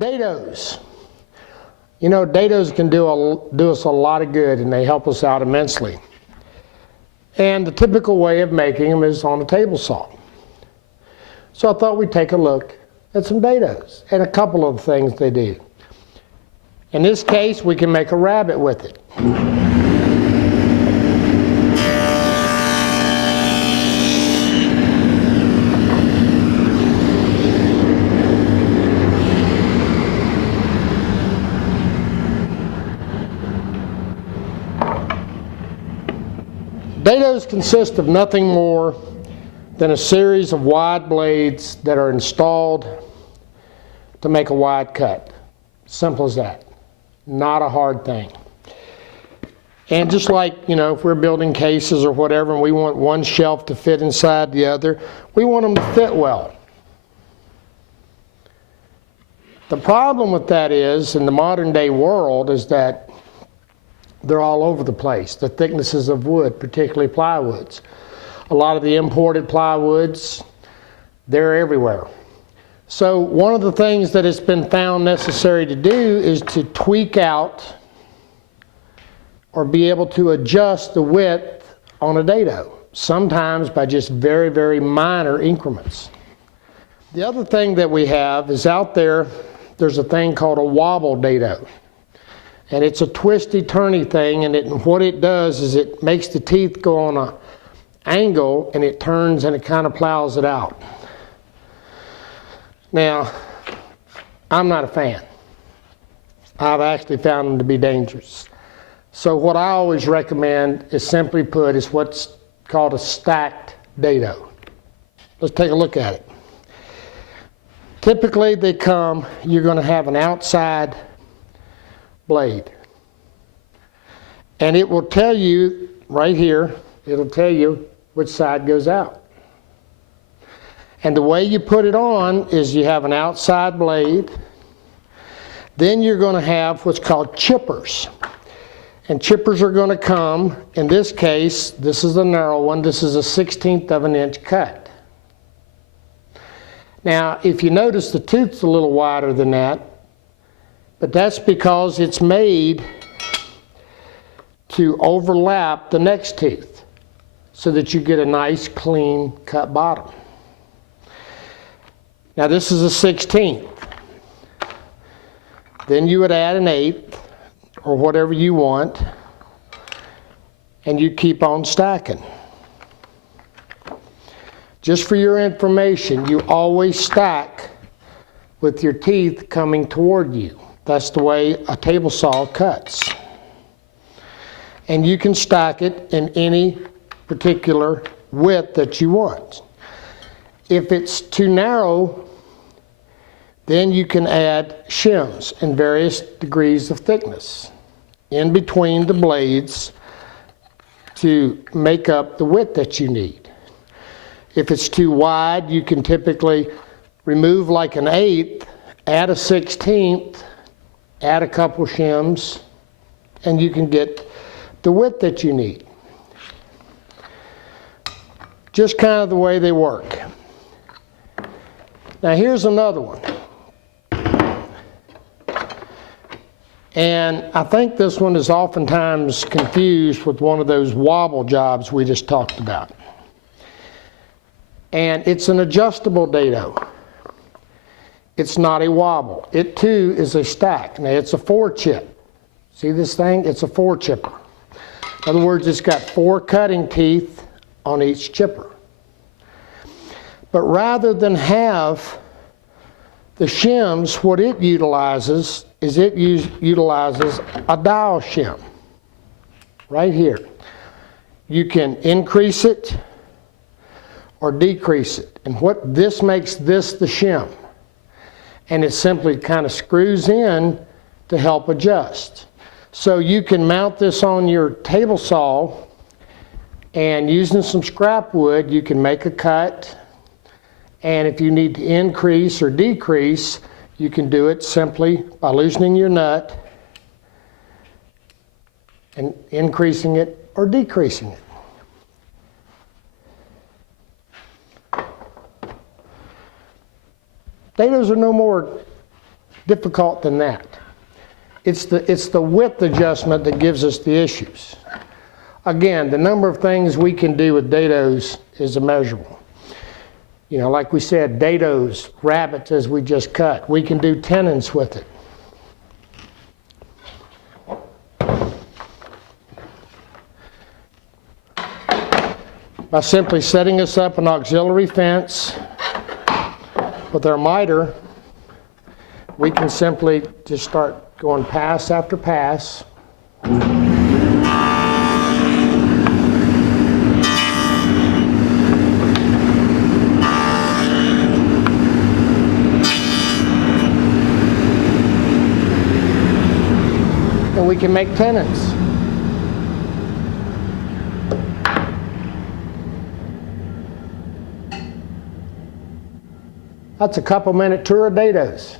Dados. You know, Dados can do us a lot of good, and they help us out immensely. And the typical way of making them is on a table saw. So I thought we'd take a look at some Dados and a couple of things they do. In this case, we can make a rabbit with it. Dados consist of nothing more than a series of wide blades that are installed to make a wide cut. Simple as that. Not a hard thing. And just like, you know, if we're building cases or whatever and we want one shelf to fit inside the other, we want them to fit well. The problem with that is, in the modern day world, is that they're all over the place. The thicknesses of wood, particularly plywoods. A lot of the imported plywoods, they're everywhere. So one of the things that has been found necessary to do is to tweak out or be able to adjust the width on a dado, sometimes by just very, very minor increments. The other thing that we have is out there, there's a thing called a wobble dado. And it's a twisty-turny thing, and what it does is it makes the teeth go on an angle, and it turns and it kind of plows it out. Now, I'm not a fan. I've actually found them to be dangerous. So what I always recommend is, simply put, is what's called a stacked dado. Let's take a look at it. Typically they come, you're going to have an outside blade. And it will tell you right here, it'll tell you which side goes out. And the way you put it on is you have an outside blade. Then you're going to have what's called chippers. And chippers are going to come, in this case, this is a narrow one, this is a 1/16 of an inch cut. Now, if you notice, the tooth's a little wider than that, but that's because it's made to overlap the next tooth so that you get a nice, clean cut bottom. Now, this is a 1/16. Then you would add an 1/8 or whatever you want, and you keep on stacking. Just for your information, you always stack with your teeth coming toward you. That's the way a table saw cuts. And you can stack it in any particular width that you want. If it's too narrow, then you can add shims in various degrees of thickness in between the blades to make up the width that you need. If it's too wide, you can typically remove like an 1/8, add a 1/16, add a couple shims, and you can get the width that you need. Just kind of the way they work. Now here's another one. And I think this one is oftentimes confused with one of those wobble jobs we just talked about. And it's an adjustable dado. It's not a wobble. It too is a stack. Now it's a 4-chip. See this thing? It's a 4-chipper. In other words, it's got 4 cutting teeth on each chipper. But rather than have the shims, what it utilizes is utilizes a dial shim. Right here. You can increase it or decrease it. And what this makes this the shim. And it simply kind of screws in to help adjust. So you can mount this on your table saw, and using some scrap wood, you can make a cut. And if you need to increase or decrease, you can do it simply by loosening your nut and increasing it or decreasing it. Dados are no more difficult than that. It's the width adjustment that gives us the issues. Again, the number of things we can do with dados is immeasurable. You know, like we said, dados, rabbits as we just cut, we can do tenons with it. By simply setting us up an auxiliary fence with our miter, we can simply just start going pass after pass. And we can make tenons. That's a couple-minute tour of dados.